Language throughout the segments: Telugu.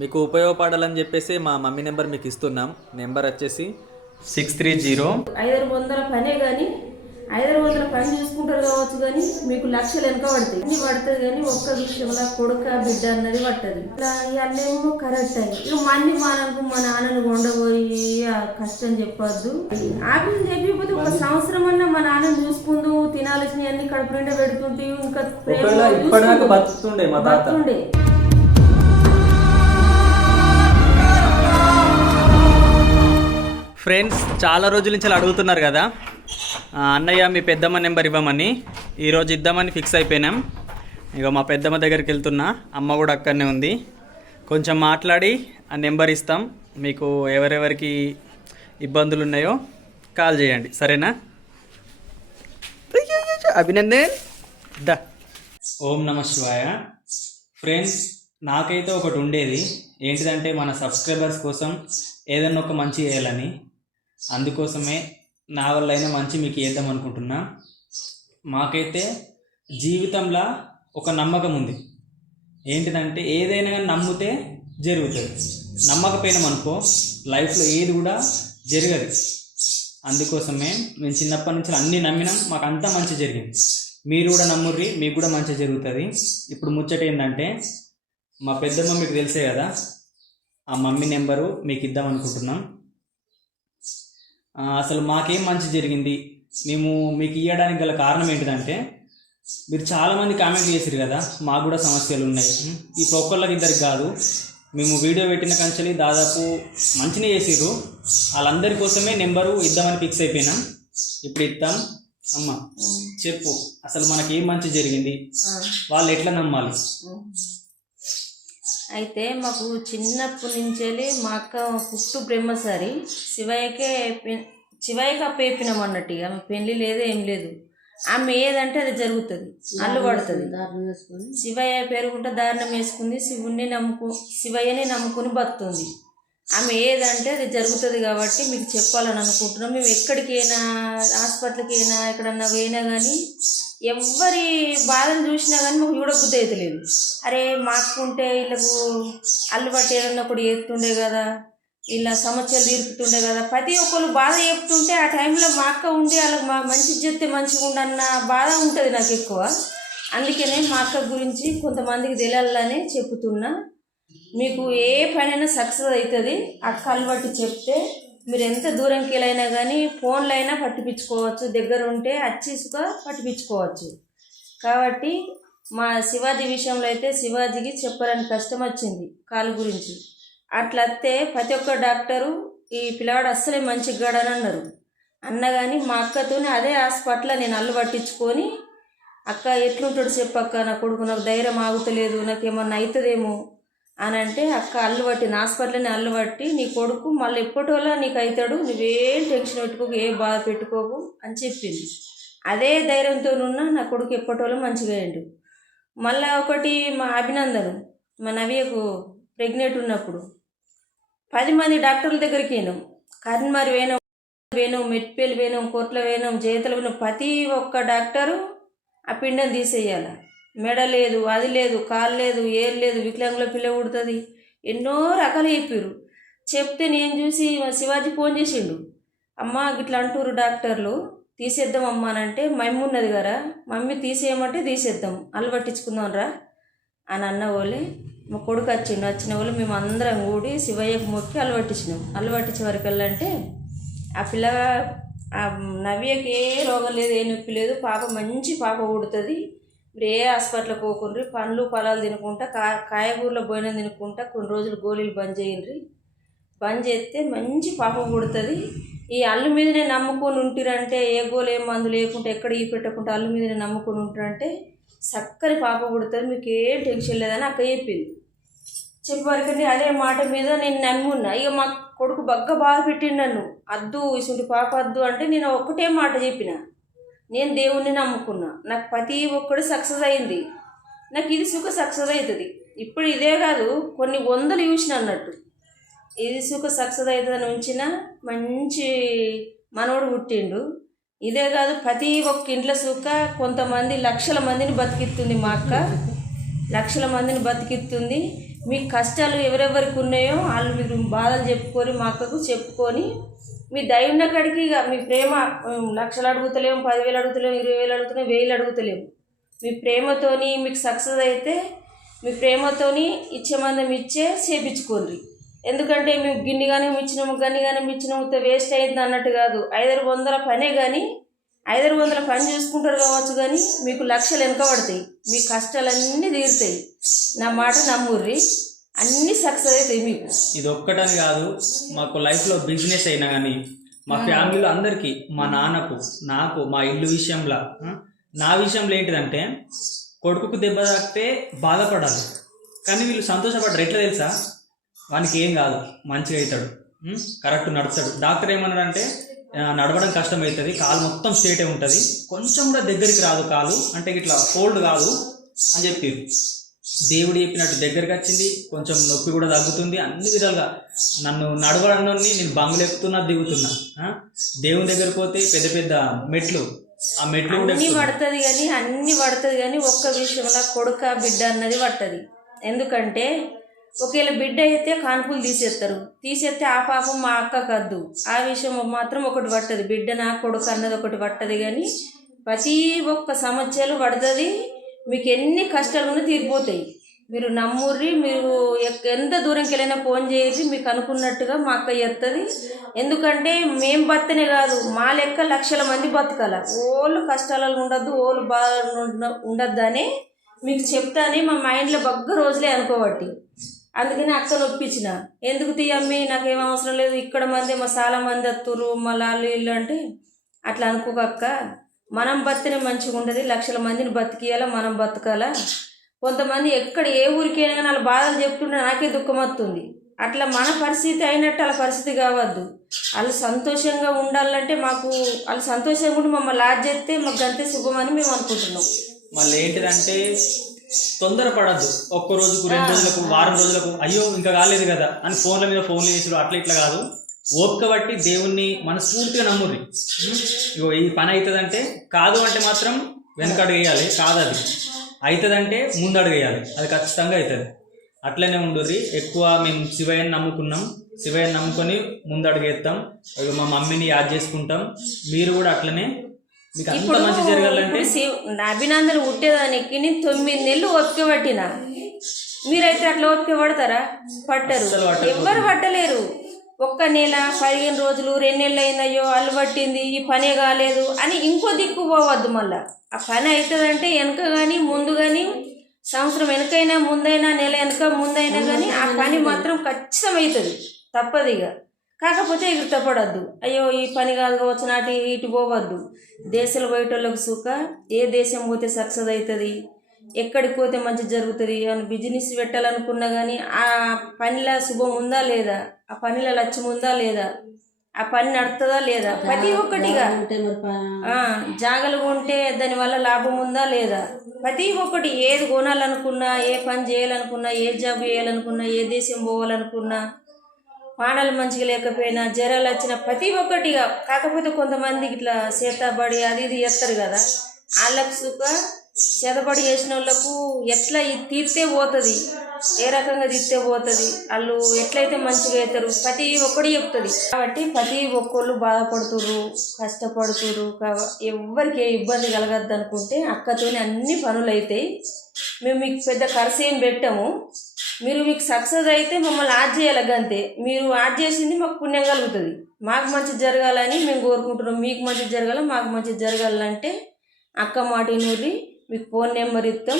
మీకు ఉపయోగపడాలని చెప్పేసి మా మమ్మీ నెంబర్ మీకు ఇస్తున్నాం. నెంబర్ వచ్చేసి 630 500 పనే కానీ 500 పని చూసుకుంటారు కావచ్చు, కానీ మీకు లక్షలు వెనక పడతాయి. అన్ని పడుతుంది కానీ ఒక్క విషయంలో కొడుక బిడ్డ అన్నది పట్టదు. ఇట్లా ఇవన్నేమో కరెక్ట్ అయ్యి ఇక మళ్ళీ మనకు మా నాన్నను కొండపోయి కష్టం చెప్పొద్దు. ఆపిల్ చెప్పిపోతే ఒక సంవత్సరం అన్నా మా నాన్నని చూసుకుంటూ తినాల్సిన అన్ని కడుపు నిండా పెడుతుంటే ఇంకా బతుండే. ఫ్రెండ్స్, చాలా రోజుల నుంచి అడుగుతున్నారు కదా అన్నయ్య మీ పెద్దమ్మ నెంబర్ ఇవ్వమని. ఈరోజు ఇద్దామని ఫిక్స్ అయిపోయినాం. ఇక మా పెద్దమ్మ దగ్గరికి వెళ్తున్నా, అమ్మ కూడా అక్కడనే ఉంది. కొంచెం మాట్లాడి ఆ నెంబర్ ఇస్తాం. మీకు ఎవరెవరికి ఇబ్బందులు ఉన్నాయో కాల్ చేయండి, సరేనా? అభినందన్ దా. ఓం నమ శివాయ. ఫ్రెండ్స్, నాకైతే ఒకటి ఉండేది ఏంటిదంటే మన సబ్స్క్రైబర్స్ కోసం ఏదన్నా ఒక మంచి చేయాలని. అందుకోసమే నా వల్ల అయినా మంచి మీకు చేద్దాం అనుకుంటున్నా. మాకైతే జీవితంలో ఒక నమ్మకం ఉంది. ఏంటిదంటే ఏదైనా కానీ నమ్మితే జరుగుతుంది, నమ్మకపోయినామనుకో లైఫ్లో ఏది కూడా జరగదు. అందుకోసమే మేము చిన్నప్పటి నుంచి అన్నీ నమ్మినాం, మాకు అంతా మంచి జరిగింది. మీరు కూడా నమ్ముర్రి, మీకు కూడా మంచి జరుగుతుంది. ఇప్పుడు ముచ్చట ఏంటంటే మా పెద్దమ్మ మీకు తెలిసే కదా, ఆ మమ్మీ నెంబరు మీకు ఇద్దాం అనుకుంటున్నాం. అసలు మాకేం మంచి జరిగింది, మేము మీకు ఇవ్వడానికి గల కారణం ఏంటిదంటే మీరు చాలామంది కామెంట్ చేసారు కదా మాకు కూడా సమస్యలు ఉన్నాయి. ఇప్పుడు ఒక్కళ్ళకి ఇద్దరికి కాదు, మేము వీడియో పెట్టిన కంచెలి దాదాపు మంచిగా చేసిర్రు. వాళ్ళందరి కోసమే నెంబరు ఇద్దామని ఫిక్స్ అయిపోయినాం. ఇప్పుడు ఇద్దాం. అమ్మ చెప్పు, అసలు మనకేం మంచి జరిగింది, వాళ్ళు ఎట్లా నమ్మాలి? అయితే మాకు చిన్నప్పటి నుంచేది మా అక్క పుట్టు బ్రహ్మసారి శివయ్యకి అప్పేపినాం అన్నట్టు. ఇక ఆమె పెళ్లి లేదు ఏం లేదు, ఆమె ఏదంటే అది జరుగుతుంది, అల్లు పడుతుంది. శివయ్య పేరుకుంటే దారుణం వేసుకుంది, శివయ్యని నమ్ముకుని బతుంది. ఆమె ఏదంటే అది జరుగుతుంది కాబట్టి మీకు చెప్పాలని అనుకుంటున్నాం. మేము ఎక్కడికైనా హాస్పిటల్కి అయినా ఎక్కడన్నా పోయినా కానీ ఎవరి బాధను చూసినా కానీ మాకు చూడబుద్ధి అవుతలేదు. అరే మాకుంటే వీళ్ళకు అల్లు పట్టి ఏదన్నా ఒకటి చేస్తుండే కదా, ఇలా సమస్యలు తీరుపుతుండే కదా, ప్రతి ఒక్కరు బాధ చెప్తుంటే ఆ టైంలో మా అక్క ఉండి వాళ్ళకి మంచి చెప్తే మంచిగా ఉండన్న బాధ ఉంటుంది నాకు ఎక్కువ. అందుకనే మా అక్క గురించి కొంతమందికి తెలియాలని చెప్తున్నా. మీకు ఏ పనైనా సక్సెస్ అవుతుంది అక్క అలవాటు చెప్తే. మీరు ఎంత దూరంకి వెళ్ళైనా కానీ ఫోన్లో అయినా పట్టిపించుకోవచ్చు, దగ్గర ఉంటే అచ్చిసుగా పట్టిపించుకోవచ్చు. కాబట్టి మా శివాజీ విషయంలో అయితే శివాజీకి చెప్పాలని కష్టం వచ్చింది కాలు గురించి. అట్లా వస్తే ప్రతి ఒక్క డాక్టరు ఈ పిల్లవాడు అస్సలే మంచిగా అని అన్నారు. అన్నగాని మా అక్కతోనే అదే హాస్పిటల్లో నేను అల్లు పట్టించుకొని, అక్క ఎట్లుంటాడు చెప్పక్క, నా కొడుకు నాకు ధైర్యం ఆగుతలేదు, నాకేమన్నా అవుతుందేమో అని అంటే, అక్క అల్లు పట్టిన హాస్పిటల్ని అల్లు పట్టి నీ కొడుకు మళ్ళీ ఎప్పటివల్ల నీకు అవుతాడు, నువ్వేం టెన్షన్ పెట్టుకోకు, ఏ బాధ పెట్టుకోకు అని చెప్పింది. అదే ధైర్యంతో ఉన్న నా కొడుకు ఎప్పటివల్ల మంచిగా అయ్యాడు. మళ్ళీ ఒకటి మా అభినందను, మా నవ్యకు ప్రెగ్నెంట్ ఉన్నప్పుడు 10 మంది డాక్టర్ల దగ్గరికి పోయినాం. కరీంనగర్ పోయినాం, మెట్పల్లి పోయినాం, కోట్ల పోయినాం, జయతలు పోయినాం. ప్రతి ఒక్క డాక్టరు ఆ పిండం తీసేయాలి, మెడ లేదు, అది లేదు, కాలు లేదు, ఏరు లేదు, వికలాంగుల పిల్ల పుడుతుంది, ఎన్నో రకాలు చెప్పారు. చెప్తే నేను చూసి శివాజీ ఫోన్ చేసిండు, అమ్మ ఇట్లా అంటారు డాక్టర్లు, తీసేద్దాం అమ్మ అని అంటే, మమ్మీ ఉన్నది కదా, మమ్మీ తీసేయమంటే తీసేద్దాం, అల్లు పట్టించుకుందాం రా అని అన్న వాళ్ళే. మా కొడుకు వచ్చిన వాళ్ళు మేము అందరం కూడి శివయ్యకు మొక్కి అల్లు పట్టించినాం. అల్లు పట్టించే వరకు వెళ్ళంటే ఆ పిల్ల నవ్యకి ఏ రోగం లేదు, ఏ నొప్పి లేదు, పాప మంచి పాప పుడుతుంది. మీరు ఏ హాస్పిటల్కి పోకుండ్రి, పండ్లు పొలాలు తినుకుంటా, కాయగూరలో భోజనం తినుకుంటా కొన్ని రోజులు గోళీలు బంద్ చేయండి, బంద్ చేస్తే మంచి పాప పుడుతుంది. ఈ అల్లు మీదనే నమ్ముకొని ఉంటారంటే, ఏ గోలు ఏ మందు లేకుంటే ఎక్కడ ఈ పెట్టకుండా అల్లు మీదనే నమ్ముకొని ఉంటారంటే చక్కని పాప పుడుతుంది, మీకు ఏం టెన్షన్ లేదని అక్క చెప్పింది. చెప్పేవరకండి అదే మాట మీద నేను నమ్మున్నా. ఇక మా కొడుకు బాగా పెట్టిండు నన్ను, అద్దు ఇసుంటి పాప అద్దు అంటే నేను ఒకటే మాట చెప్పిన, నేను దేవుణ్ణి నమ్ముకున్నా, నాకు ప్రతి ఒక్కడు సక్సెస్ అయింది, నాకు ఇది సుఖ సక్సెస్ అవుతుంది. ఇప్పుడు ఇదే కాదు కొన్ని 100 చూసిన అన్నట్టు, ఇది సుఖ సక్సెస్ అవుతుందని ఉంచిన మంచి మనవడు పుట్టిండు. ఇదే కాదు ప్రతి ఒక్క ఇంట్లో సుఖ కొంతమంది లక్షల మందిని బతికిస్తుంది. మా అక్క లక్షల మందిని బతికిస్తుంది. మీ కష్టాలు ఎవరెవరికి ఉన్నాయో వాళ్ళు మీరు బాధలు చెప్పుకొని మా అక్కకు చెప్పుకొని మీ దయ ఉన్న కాడికి ఇక మీ ప్రేమ లక్షలు అడుగుతలేము, 10,000 అడుగుతలేము, 20,000 అడుగుతలేము, 1,000 అడుగుతలేము. మీ ప్రేమతోని మీకు సక్సెస్ అయితే మీ ప్రేమతోని ఇచ్చే మందం ఇచ్చే చేపించుకోండి. ఎందుకంటే మేము గిన్నెగానే ఇచ్చినాము, గన్నిగానే ఇచ్చినాము, వేస్ట్ అయింది అన్నట్టు కాదు. 500 పనే కానీ 500 పని చూసుకుంటారు కావచ్చు, కానీ మీకు లక్షలు వెనక పడతాయి. మీ కష్టాలన్నీ తీరుతాయి. నా మాట నమ్ముర్రి, అన్నీ సక్సెస్ అవుతాయి మీకు. ఇది ఒక్కటని కాదు, మాకు లైఫ్లో బిజినెస్ అయినా కానీ మా ఫ్యామిలీలో అందరికీ, మా నాన్నకు, నాకు, మా ఇల్లు విషయంలో, నా విషయంలో ఏంటిదంటే కొడుకుకు దెబ్బ తాకితే బాధపడాలి, కానీ వీళ్ళు సంతోషపడ్డారు. ఎట్లా తెలుసా? వానికి ఏం కాదు, మంచిగా అవుతాడు, కరెక్ట్ నడుస్తాడు. డాక్టర్ ఏమన్నాడంటే నడవడం కష్టం అవుతుంది, కాలు మొత్తం స్ట్రేటే ఉంటుంది, కొంచెం కూడా దగ్గరికి రాదు కాలు, అంటే ఇట్లా ఫోల్డ్ కాదు అని చెప్పి దేవుడు చెప్పినట్టు దగ్గరికి వచ్చింది. కొంచెం నొప్పి కూడా తగ్గుతుంది. అన్ని విధాలుగా నన్ను నడవడాన్ని నేను బంగులు ఎక్కుతున్నా, దిగుతున్నా. దేవుని దగ్గరికి పోతే పెద్ద పెద్ద మెట్లు, ఆ మెట్లు కూడా అన్ని పడుతుంది కానీ ఒక్క విషయంలో కొడుక బిడ్డ అన్నది పట్టది. ఎందుకంటే ఒకవేళ బిడ్డ అయితే కాన్పులు తీసేస్తే ఆ పాపం మా అక్క కద్దు, ఆ విషయం మాత్రం ఒకటి పట్టదు. బిడ్డ నా కొడుకు అన్నది ఒకటి పట్టదు. కానీ ప్రతి ఒక్క సమస్యలు పడుతుంది. మీకు ఎన్ని కష్టాలు ఉన్నా తీరిపోతాయి. మీరు నమ్ముర్రి. మీరు ఎంత దూరంకి వెళ్ళినా ఫోన్ చేసి మీకు అనుకున్నట్టుగా మా అక్క చేస్తుంది. ఎందుకంటే మేము బతనే కాదు, మా లెక్క లక్షల మంది బతకాల. ఓళ్ళు కష్టాలలో ఉండద్దు, ఓళ్ళు బాధ ఉండద్దు అని మీకు చెప్తానే మా మైండ్లో బగ్గ రోజులే అనుకోబట్టి, అందుకని అక్కను ఒప్పించిన. ఎందుకు తీయమ్మి, నాకేం అవసరం లేదు, ఇక్కడ మంది మా చాలా మంది వస్తురు, మా లాళ్ళు ఇల్లు అంటే అట్లా అనుకోకక్క. మనం బతినే మంచిగా ఉంటుంది, లక్షల మందిని బతికియాలా, మనం బతకాలా. కొంతమంది ఎక్కడ ఏ ఊరికైనా కానీ వాళ్ళ బాధలు చెప్తుంటే నాకే దుఃఖం వస్తుంది. అట్లా మన పరిస్థితి అయినట్టు వాళ్ళ పరిస్థితి కావద్దు. వాళ్ళు సంతోషంగా ఉండాలంటే వాళ్ళు సంతోషంగా ఉండి మమ్మల్ని లాజ్ చేస్తే మాకు అంతే శుభమని మేము అనుకుంటున్నాం. మళ్ళీ ఏంటిదంటే తొందరపడద్దు. ఒక్క రోజుకు, 2 రోజులకు, వారం రోజులకు అయ్యో ఇంకా కాలేదు కదా అని ఫోన్ల మీద ఫోన్లు చేసుడు అట్లా ఇట్లా కాదు. ఓపిక బట్టి దేవుణ్ణి మనస్ఫూర్తిగా నమ్ముర్రి. ఇగో ఈ పని అవుతుందంటే, కాదు అంటే మాత్రం వెనకడుగు వేయాలి, కాదు అది అవుతుందంటే ముందడుగు వేయాలి, అది ఖచ్చితంగా అవుతుంది. అట్లనే ఉండుర్రి. ఎక్కువ మేము శివయ్యని నమ్ముకున్నాం, శివయ్యని నమ్ముకొని ముందడుగు వేస్తాం. మా మమ్మీని యాద్ చేసుకుంటాం. మీరు కూడా అట్లనే మీకు అంత మంచి జరగాలంటే అభినందనలు పుట్టేదానికి నేను 9 నెలలు ఓపిక పట్టిన. మీరైతే అట్లా ఓపిక పడతారా? పట్టరు, ఎవ్వరు పట్టలేరు. ఒక్క నెల, 15 రోజులు, 2 నెలలు అయిందయ్యో అల్లు పట్టింది, ఈ పనే కాలేదు అని ఇంకో దిక్కు పోవద్దు. మళ్ళా ఆ పని అవుతుందంటే వెనక కానీ ముందు కానీ, సంవత్సరం వెనకైనా ముందైనా, నెల వెనక ముందైనా కానీ ఆ పని మాత్రం ఖచ్చితమవుతుంది, తప్పదు. ఇక కాకపోతే ఎగురుతపడద్దు, అయ్యో ఈ పని కాదు కావచ్చు నాటి ఇటు పోవద్దు. దేశాలు బయటోళ్ళకు సుఖ, ఏ దేశం పోతే సక్సెస్ అవుతుంది, ఎక్కడికి పోతే మంచి జరుగుతుంది. ఏమైనా బిజినెస్ పెట్టాలనుకున్నా కానీ ఆ పనిలో శుభం ఉందా లేదా, ఆ పనిలో లక్ష్యం ఉందా లేదా, ఆ పని నడుతుందా లేదా, ప్రతి ఒక్కటిగా జాగలు ఉంటే దానివల్ల లాభం ఉందా లేదా, ప్రతి ఒక్కటి ఏది కొనాలనుకున్నా, ఏ పని చేయాలనుకున్నా, ఏ జాబ్ చేయాలనుకున్నా, ఏ దేశం పోవాలనుకున్నా, పానాలు మంచిగా లేకపోయినా, జ్వరాలు వచ్చిన ప్రతి ఒక్కటిగా. కాకపోతే కొంతమందికి ఇట్లా చేతబడి అది ఇది చేస్తారు కదా, వాళ్ళకు సుఖ చేతబడి చేసిన వాళ్ళకు ఎట్లా తీర్తే పోతుంది, ఏ రకంగా తీర్తే పోతుంది, వాళ్ళు ఎట్లయితే మంచిగా అవుతారు ప్రతి ఒక్కటి చెప్తుంది. కాబట్టి ప్రతి ఒక్కళ్ళు బాధపడుతుర్రు, కష్టపడుతుర్రు. ఎవరికి ఏ ఇబ్బంది కలగద్దు అనుకుంటే అక్కతోనే అన్ని పనులు అవుతాయి. మేము మీకు పెద్ద ఖర్చు ఏం పెట్టాము. మీరు మీకు సక్సెస్ అయితే మమ్మల్ని ఆడ్ చేయాలి అంతే. మీరు ఆడ్ చేసింది మాకు పుణ్యం కలుగుతుంది. మాకు మంచి జరగాలని మేము కోరుకుంటున్నాం. మీకు మంచి జరగాలి, మాకు మంచి జరగాలంటే అక్క మాట నూరి మీకు ఫోన్ నెంబర్ ఇస్తాం.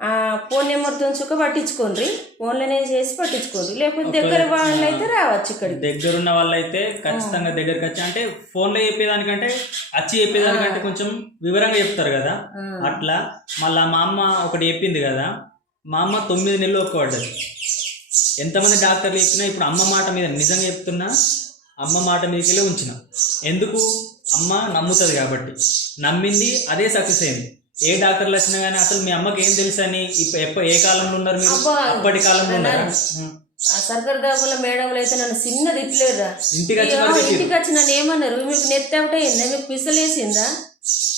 ఆ ఫోన్ నెంబర్తో సుఖ పట్టించుకోండి, ఫోన్లోనే చేసి పట్టించుకోండి. లేకపోతే దగ్గర వాళ్ళు అయితే రావచ్చు. ఇక్కడ దగ్గరున్న వాళ్ళు అయితే ఖచ్చితంగా దగ్గరికి వచ్చి, అంటే ఫోన్లో చెప్పేదానికంటే వచ్చి చెప్పేదానికంటే కొంచెం వివరంగా చెప్తారు కదా. అట్లా మళ్ళీ మా అమ్మ ఒకటి చెప్పింది కదా, మా అమ్మ 9 నెలలు ఒక్కబడ్డది. ఎంతమంది డాక్టర్లు చెప్పినా ఇప్పుడు అమ్మ మాట మీద నిజంగా చెప్తున్నా, అమ్మ మాట మీదకెళ్ళి ఉంచిన. ఎందుకు? అమ్మ నమ్ముతుంది కాబట్టి. నమ్మింది, అదే సక్సెస్ అయింది. ఏ డాక్టర్లు వచ్చినా కానీ అసలు మీ అమ్మకి ఏం తెలుసు అని ఏ కాలంలో ఉన్నారు మీరు? అప్పటి కాలంలో ఉన్నారా? సర్కారు దాఖల మేడంలో అయితే నన్ను చిన్న తిట్టలేదురా. ఇంటికి వచ్చి నన్ను ఏమన్నారు, మీకు నెత్తి ఒకటైందా, మీకు పిసలేసిందా,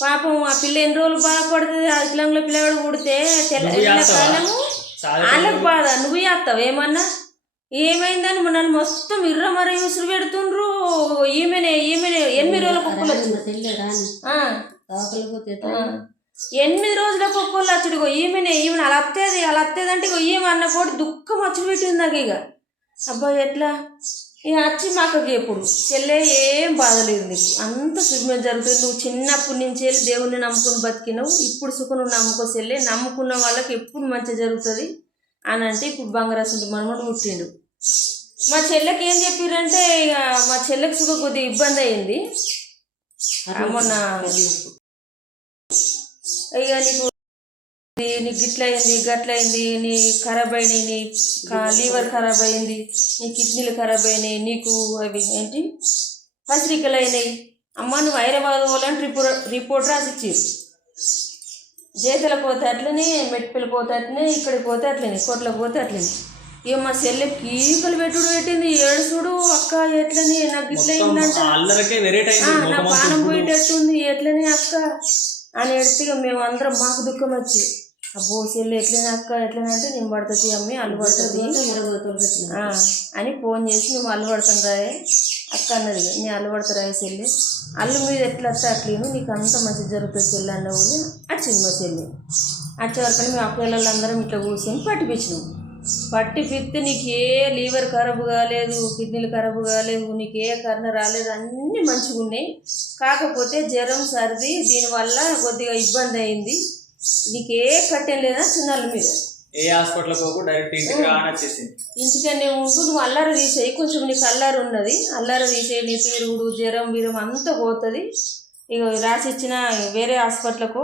పాపం ఆ పిల్ల ఎన్ని రోజులు బాధపడుతుంది, ఆ వికలాంగుల పిల్లవాడు పుడితే తెల్లకాలము వాళ్ళకి బాధ, నువ్వు చేస్తావు ఏమన్నా? ఏమైందని నన్ను మొత్తం ఇర్రమర ఉసురు పెడుతుండ్రు. ఈమెనే 8 రోజుల కుక్కలు వచ్చింది. 8 రోజుల కుక్కలు వచ్చుడు. ఈమె అలా వస్తేది అంటే ఈమె అన్న కూడా దుఃఖం వచ్చి పెట్టింది నాకు. ఇక అబ్బాయి ఎట్లా ఇక వచ్చి మాకు ఎప్పుడు చెల్లె ఏం బాధలేదు, నీకు అంత సుఖమే జరుగుతుంది. నువ్వు చిన్నప్పటి నుంచి వెళ్ళి దేవుణ్ణి నమ్ముకుని బతికినావు, ఇప్పుడు సుఖం నువ్వు నమ్ముకో చెల్లె, నమ్ముకున్న వాళ్ళకి ఎప్పుడు మంచి జరుగుతుంది అని అంటే ఇప్పుడు బంగారాసుంటి మనమడు పుట్టిండు. మా చెల్లెకి ఏం చెప్పారంటే ఇక మా చెల్లెకి సుఖ కొద్దిగా ఇబ్బంది అయింది మొన్న. ఇక నీకు గిట్లయింది గట్లయింది, నీ ఖరాబ్ అయినాయి, నీ లీవర్ ఖరాబ్ అయింది, నీ కిడ్నీలు ఖరాబ్ అయినాయి, నీకు అవి ఏంటి పత్రికలు అయినాయి. అమ్మ నువ్వు హైదరాబాద్ పోవాలని రిపోర్ట్ రాసిచ్చారు. చేతులకు పోతే అట్లనే, మెట్టిపల్లి పోతే అట్లనే, ఇక్కడికి పోతే అట్లనే, కోట్లకు పోతే అట్లనే. ఇక మా చెల్లె కీకలు పెట్టింది, ఏడుసుడు అక్క ఎట్లని నాకు గిట్ల అయిందంట, నా పానం పోయేటట్టుంది ఎట్లనే అక్క అని ఎడితే ఇక మేము అందరం మాకు దుఃఖం వచ్చి అబ్బో చెల్లి ఎట్లనే అక్క ఎట్లనే అంటే నేను పడుతుంది అమ్మి అల్లు పడుతుంది అని ఫోన్ చేసి మేము అల్లు పడతాను రాయే అక్క అన్నది. నేను అల్లు పడతారా చెల్లి, అల్లు మీద ఎట్లా వస్తే అట్లేను నీకు అంత మంచి జరుగుతుంది చెల్లి అన్న వాళ్ళు వచ్చింది. మా చెల్లి వచ్చే వరకు మేము అక్క పిల్లలందరం ఇట్లా కూర్చొని పట్టిపించినాం. పట్టిపిస్తే నీకు ఏ లీవర్ ఖరాబు కాలేదు, కిడ్నీలు ఖరాబు కాలేదు, నీకు ఏ కర్ణ రాలేదు, అన్నీ మంచిగా ఉన్నాయి. కాకపోతే జ్వరం సర్ది దీనివల్ల కొద్దిగా ఇబ్బంది అయింది, నీకు ఏ కట్టెం లేదా చిన్నాళ్ళ మీద ఏ హాస్పిటల్ పోకు డైరెక్ట్ ఇంటికనే ఉంటూ నువ్వు అల్లారు తీసేయి, కొంచెం నీకు అల్లారు ఉన్నది, అల్లారు తీసేయి, నీ తిరుగుడు జ్వరం బీరం అంతా పోతుంది. ఇక రాసి ఇచ్చిన వేరే హాస్పిటల్కు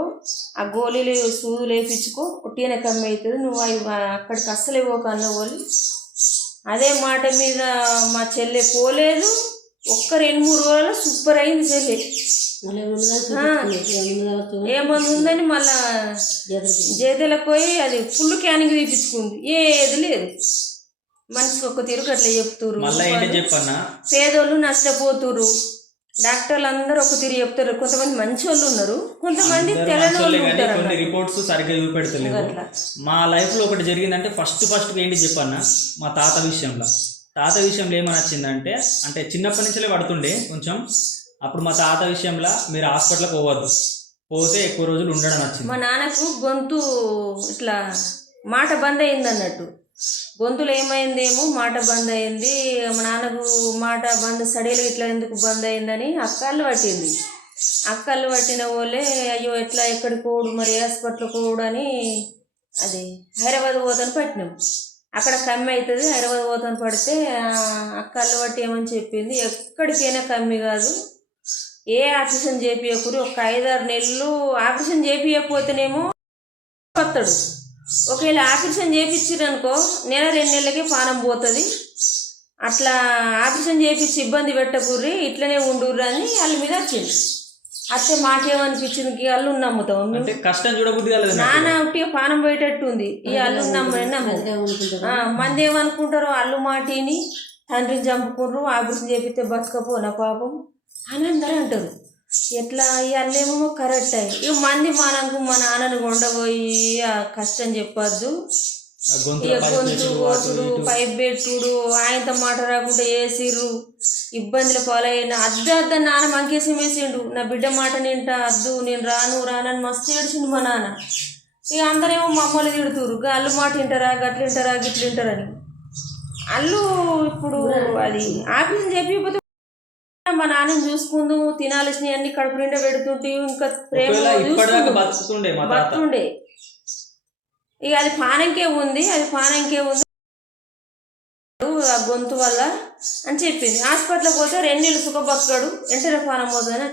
ఆ గోళీలు సూదులు వేయించుకో ఉట్టిగానే కమ్మి అవుతుంది, నువ్వు అవి అక్కడికి అస్సలే పోక అన్న వాళ్ళు. అదే మాట మీద మా చెల్లె పోలేదు, ఒక్క 2-3 రోజులు సూపర్ అయింది చెల్లె. ఏమంది ఉందని మళ్ళా జేతలకు పోయి అది ఫుల్ క్యానింగ్ తీపించుకుంది, ఏది లేదు. మనిషికి ఒక్క తిరుగు అట్లా చెప్తురు, పేదోళ్ళు నష్టపోతురు. డాక్టర్లు అందరూ ఒక తిరిగి చెప్తారు, కొంతమంది మంచి వాళ్ళు ఉన్నారు, కొంతమంది తెలంగాణ రిపోర్ట్స్ సరిగ్గా చూపెడతలేదు. మా లైఫ్ లో ఒకటి జరిగిందంటే ఫస్ట్ ఏంటి చెప్పన్నా, మా తాత విషయంలో ఏమని వచ్చిందంటే, అంటే చిన్నప్పటి నుంచే పడుతుండే కొంచెం. అప్పుడు మా తాత విషయంలో మీరు హాస్పిటల్కి పోవద్దు, పోతే ఎక్కువ రోజులు ఉండడం వచ్చింది. మా నాన్నకు గొంతు ఇట్లా మాట బంద్ అయింది అన్నట్టు, గొంతులు ఏమైందేమో మాట బంద్ అయింది. మా నాన్నకు మాట బంద్ సడేలు ఇట్లా ఎందుకు బంద్ అయిందని అక్కళ్ళు పట్టింది. అక్కళ్ళు పట్టిన వాళ్ళే అయ్యో ఎట్లా ఎక్కడికి పోడు మరి హాస్పిటల్ పోడు అని అది హైదరాబాద్ పోతాను పట్టినాం. అక్కడ కమ్మి అవుతుంది, హైదరాబాద్ పోతాను పడితే అక్కళ్ళు పట్టి ఏమని చెప్పింది, ఎక్కడికైనా కమ్మి కాదు, ఏ ఆపరేషన్ చేపియకూరి, ఒక 5-6 నెలలు ఆపరేషన్ చేపియకపోతేనేమో వస్తాడు, ఒకవేళ ఆపరేషన్ చేయించారనుకో 1-2 నెలలకే పానం పోతుంది, అట్లా ఆపరేషన్ చేయించి ఇబ్బంది పెట్టకూర్రి ఇట్లనే ఉండుర్రు అని వాళ్ళ మీద వచ్చింది. అట్టే మాకేమనిపించింది, ఈ అల్లు నమ్ముతాం కష్టం చూడబుద్ధి నాన్న ఉట్టిగా పానం పోయేటట్టు ఉంది, ఈ అల్లు మంది ఏమనుకుంటారో అల్లు మాటిని తండ్రిని చంపుకుర్రు, ఆపరేషన్ చేపిస్తే బతకపోనా పాపం అని అందరూ అంటారు. ఎట్లా ఈ అల్లేమో కరెక్ట్ అయ్యి ఇక మంది మనకు మా నాన్నను కొండపోయి ఆ కష్టం చెప్పద్దు, ఇక గొంతు కోసుడు పైప్ పెట్టుడు ఆయనతో మాట రాకుండా వేసిర్రు, ఇబ్బందులు పాలైన అద్ద నాన్న మంకేసి వేసిండు, నా బిడ్డ మాట నింటా అద్దు నేను రానని మస్తు ఏడ్చిండు మా నాన్న. ఇక అందరేమో మా అమ్మలు తిడుతురు, అల్లు మాట వింటారా గట్లింటారా గిట్లింటారని. అల్లు ఇప్పుడు అది ఆపరేషన్ చెప్పిపోతే మా నాన్నని చూసుకుందు, తినాల్సినవి అన్ని కడుపు నిండా పెడుతుంటే ఇంకా ప్రేమ బతుండే. ఇక అది పానంకే ఉంది ఆ గొంతు వల్ల అని చెప్పింది. హాస్పిటల్కి పోతే 2 నెలలు సుఖ బతకాడు, వెంటనే పానం పోతుందని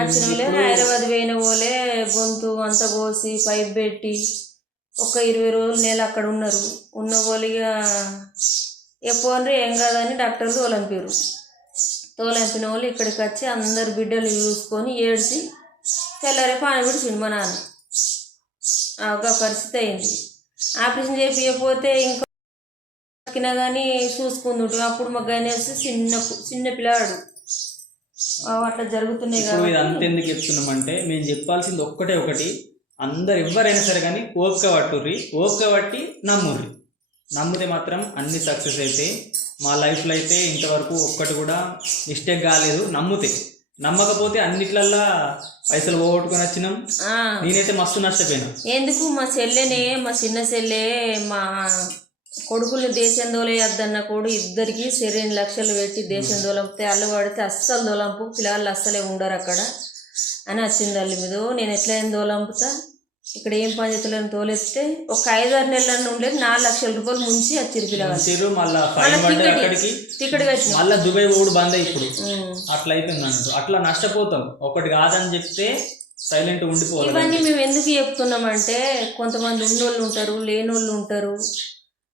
వచ్చిన వాళ్ళే హైదరాబాద్ పోయిన వాళ్ళే గొంతు అంతా కోసి పైప్ పెట్టి ఒక 20 రోజులు నెల అక్కడ ఉన్నారు. ఉన్న వాళ్ళు ఇక పోన్రి ఏం కాదని డాక్టర్లు తోలంపిన వాళ్ళు ఇక్కడికి వచ్చి అందరు బిడ్డలు చూసుకొని ఏడ్చి తెల్లారే పాన విడిచిండు మా నాన్న. ఒక పరిస్థితి అయింది. ఆపరేషన్ చేపియకపోతే ఇంకా కానీ చూసుకుందుంటు, అప్పుడు మా గణేష్ చిన్న పిల్లాడు. అట్లా జరుగుతున్నాయి కదా. ఇది అంత ఎందుకు చెప్తున్నామంటే మేము చెప్పాల్సింది ఒకటి అందరు ఎవరైనా సరే కానీ ఓపిక పట్టుర్రి, ఓపిక పట్టి నమ్ముర్రి. నమ్మితే మాత్రం అన్ని సక్సెస్ అయితే. మా లైఫ్లో అయితే ఇంతవరకు ఒక్కటి కూడా మిస్టేక్ కాలేదు. నమ్మకపోతే అన్నిట్లల్లా పైసలు పోగొట్టుకొని వచ్చినాం. నేనైతే మస్తు నష్టపోయినా. ఎందుకు మా చిన్న చెల్లె మా కొడుకులు దేశం దోలేయద్దన్న కూడా ఇద్దరికి 2 లక్షలు పెట్టి దేశం దోలంపితే అల్లు పడితే అస్సలు దోలంపు పిల్లలు అస్సలే ఉండరు అక్కడ అని వచ్చింది అల్లు మీద. నేను ఎట్లా ఏం దోలంపుతా, ఇక్కడ ఏం పద్ధతులను తోలేస్తే ఒక 5-6 నెలల ఉండేది 4 లక్షల రూపాయలు ముంచి వచ్చిరు పిల్లలు. మళ్ళీ టికెట్ కట్టిన మళ్ళీ దుబాయ్ ఊడు బంద్ ఇప్పుడు అట్లా అయిపోయింది అన్నట్టు. అట్లా నష్టపోతాం. ఒకటి కాదని చెప్తే సైలెంట్ ఉండిపోవాలి. ఇవన్నీ మేము ఎందుకు చెప్తున్నామంటే కొంతమంది ఉన్నోళ్ళు ఉంటారు, లేనోళ్ళు ఉంటారు.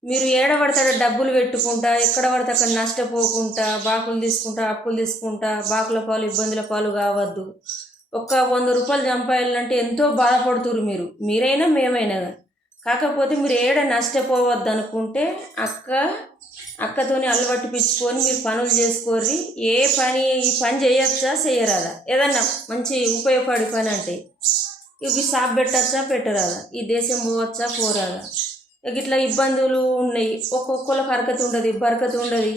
మీరు ఏడబడతాడ డబ్బులు పెట్టుకుంటా, ఎక్కడ పడితే అక్కడ నష్టపోకుండా, బాకులు తీసుకుంటా, అప్పులు తీసుకుంటా, బాకుల పాలు ఇబ్బందుల పాలు కావద్దు. ఒక్క 100 రూపాయలు సంపాదాలంటే ఎంతో బాధపడుతురు మీరైనా మేమైనా. కాకపోతే మీరు ఏడ నష్టపోవద్దు అనుకుంటే అక్కతోని అలవాటు పిచ్చుకొని మీరు పనులు చేసుకోర్రి. ఈ పని చేయొచ్చా చేయరాదా, ఏదన్నా మంచి ఉపయోగపడే పని అంటే ఇవి షాప్ పెట్టచ్చా పెట్టరాదా, ఈ దేశం పోవచ్చా పోరాదా. ఇట్లా ఇబ్బందులు ఉన్నాయి. ఒక్కొక్కళ్ళకి బరకత ఉండదు.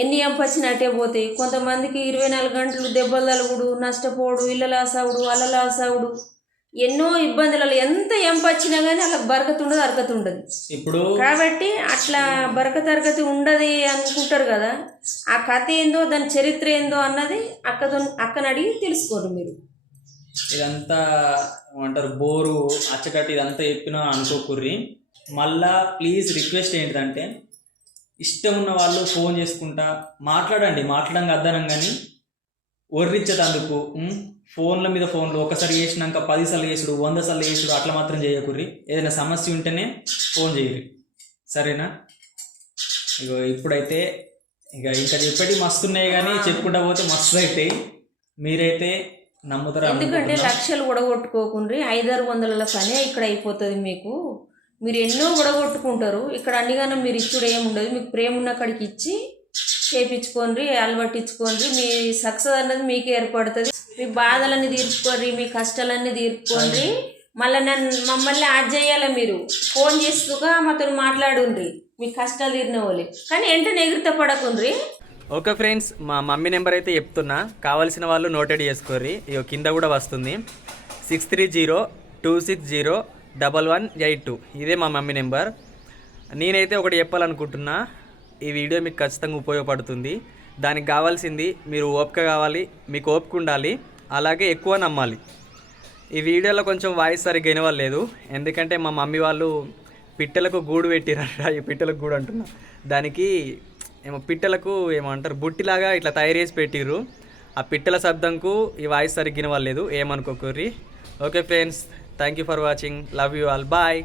ఎన్ని ఎంపచ్చినా అటే పోతాయి. కొంతమందికి 24 గంటలు దెబ్బలు తలుగుడు, నష్టపోడు, ఇళ్ళ లాసావుడు, అల్ల లాసావుడు, ఎన్నో ఇబ్బందులలో ఎంత ఎంపచ్చినా కానీ అలా అరకత ఉండదు. ఇప్పుడు కాబట్టి అట్లా అరకతి ఉండదు అనుకుంటారు కదా. ఆ కథ ఏందో, దాని చరిత్ర ఏందో అన్నది అక్కని అడిగి తెలుసుకోరు మీరు. ఇదంతా ఏమంటారు బోరు అచ్చకట్టి ఇదంతా చెప్పినా అనుకోకుర్రి. మళ్ళా ప్లీజ్ రిక్వెస్ట్ ఏంటిదంటే, ఇష్టం ఉన్న వాళ్ళు ఫోన్ చేసుకుంటా మాట్లాడంగా అద్దనం. కానీ ఒర్రిచ్చేటందుకు ఫోన్ల మీద ఫోన్లు ఒకసారి చేసినాక 10 సార్లు చేసుడు, 100 సార్లు చేసుడు అట్లా మాత్రం చేయకుర్రి. ఏదైనా సమస్య ఉంటేనే ఫోన్ చేయరు, సరేనా? ఇప్పుడైతే ఇంకా చెప్పేటి మస్తు ఉన్నాయి కానీ చెప్పుకుంటా పోతే మస్తు అవుతాయి. మీరైతే నమ్ముతారా? ఎందుకంటే లక్షలు ఉడగొట్టుకోకుండా 500-600 పనే ఇక్కడ అయిపోతుంది మీకు. మీరు ఎన్నో ఉడగొట్టుకుంటారు. ఇక్కడ అన్నిగానో మీరు ఇచ్చుడు ఏముండదు. మీకు ప్రేమ ఉన్న కాడికి ఇచ్చి చేపించుకోండి, అలవాటించుకోండి. మీ సక్సెస్ అన్నది మీకు ఏర్పడుతుంది. మీ బాధలన్నీ తీర్చుకోండి, మీ కష్టాలన్నీ తీర్చుకోండి. మళ్ళీ మమ్మల్ని యాడ్ చేయాలి. మీరు ఫోన్ చేస్తుగా మాతో మాట్లాడుండ్రి, మీ కష్టాలు తీరిన వాళ్ళే. కానీ వెంటనే ఎగిరిత పడకుండ్రి. ఓకే ఫ్రెండ్స్, మా మమ్మీ నెంబర్ అయితే చెప్తున్నా, కావాల్సిన వాళ్ళు నోటెడ్ చేసుకోర్రి. ఇక కింద కూడా వస్తుంది 6302601182. ఇదే మా మమ్మీ నెంబర్. నేనైతే ఒకటి చెప్పాలనుకుంటున్నా, ఈ వీడియో మీకు ఖచ్చితంగా ఉపయోగపడుతుంది. దానికి కావాల్సింది మీరు ఓపిక కావాలి, మీకు ఓపిక ఉండాలి, అలాగే ఎక్కువ నమ్మాలి. ఈ వీడియోలో కొంచెం వాయిస్ సరిగ్గా వినవలేదు, ఎందుకంటే మా మమ్మీ వాళ్ళు పిట్టలకు గూడు పెట్టిరట. ఈ పిట్టలకు గూడు అంటున్నా, దానికి పిట్టలకు ఏమంటారు బుట్టిలాగా ఇట్లా తయారు చేసి పెట్టిర్రు. ఆ పిట్టల శబ్దంకు ఈ వాయిస్ సరిగ్గా వినవలేదు, ఏమనుకోకర్రి. Okay friends, thank you for watching. Love you all. Bye.